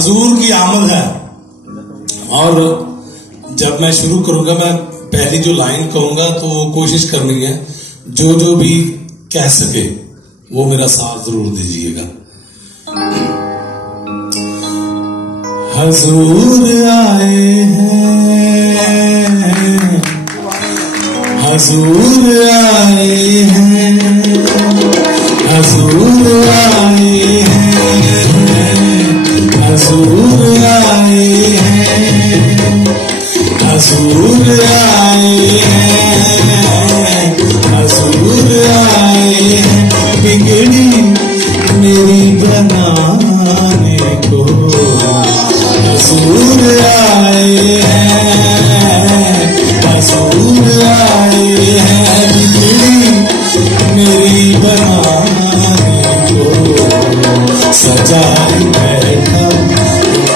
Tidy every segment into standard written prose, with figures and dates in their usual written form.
हजूर की आमद है। और जब मैं शुरू करूंगा, मैं पहली जो लाइन कहूंगा तो वो कोशिश करनी है जो भी कह सके वो मेरा साथ जरूर दीजिएगा। हजूर आए हैं, हजूर आए हैं, हजूर आए हैं, हजूर आए हैं, हजूर आए हैं, हजूर आए हैं, बिगड़ी मेरी बनाने को हजूर आए हैं, हजूर आए हैं, बिगड़ी मेरी बनाने को सजाई बैठा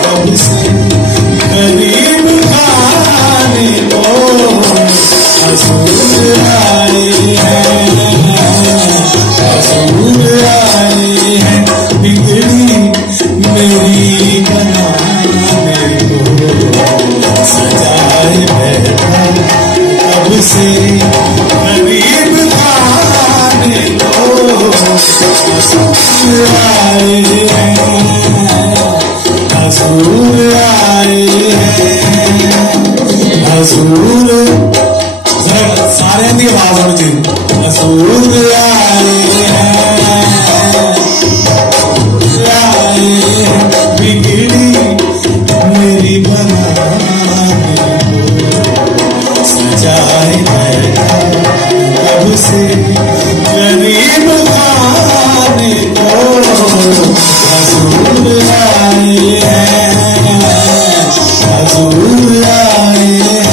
कब से करीब खाने को हजूर आए हैं, हजूर आए हैं, बिगड़ी मेरी बनाने को सजाए बैठा कब से करीब खाने को हजूर आए हैं, हजूर आए हैं, हजूर सारे की आवाज होनी चाहिए। हजूर आए हैं, बिगड़ी मेरी बनाने को सजाए बैठा कब से गरीब खाने को हजूर आए हैं, हजूर आए हैं।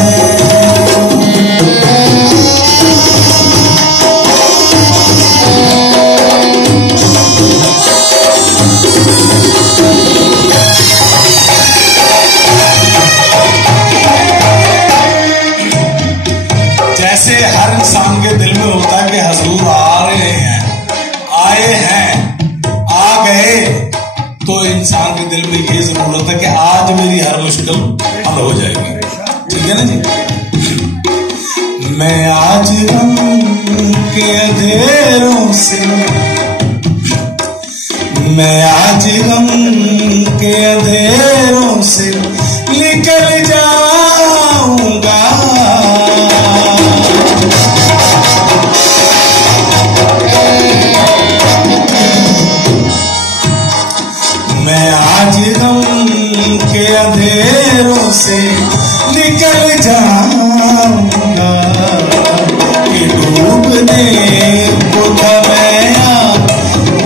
जैसे हर इंसान के दिल में होता है कि हजूर आ रहे हैं, आए हैं, आ गए, तो इंसान के दिल में ये जरूरत है कि आज मेरी हर मुश्किल हल हो जाएगी। ठीक है ना जी। मैं आज गम के अंधेरों से, मैं आज गम के अंधेरों से निकल जाऊंगा, मैं आज गम के अंधेरों से निकल जाऊंगा, कि डूबने को थमया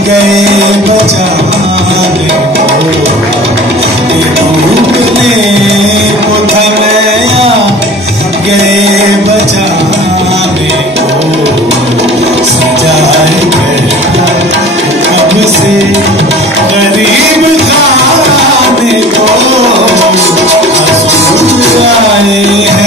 गए बचाने को, कि डूबने को थमया गए बचाने को सजाए बैठा कब से गरीब खाने को हजूर आए हैं,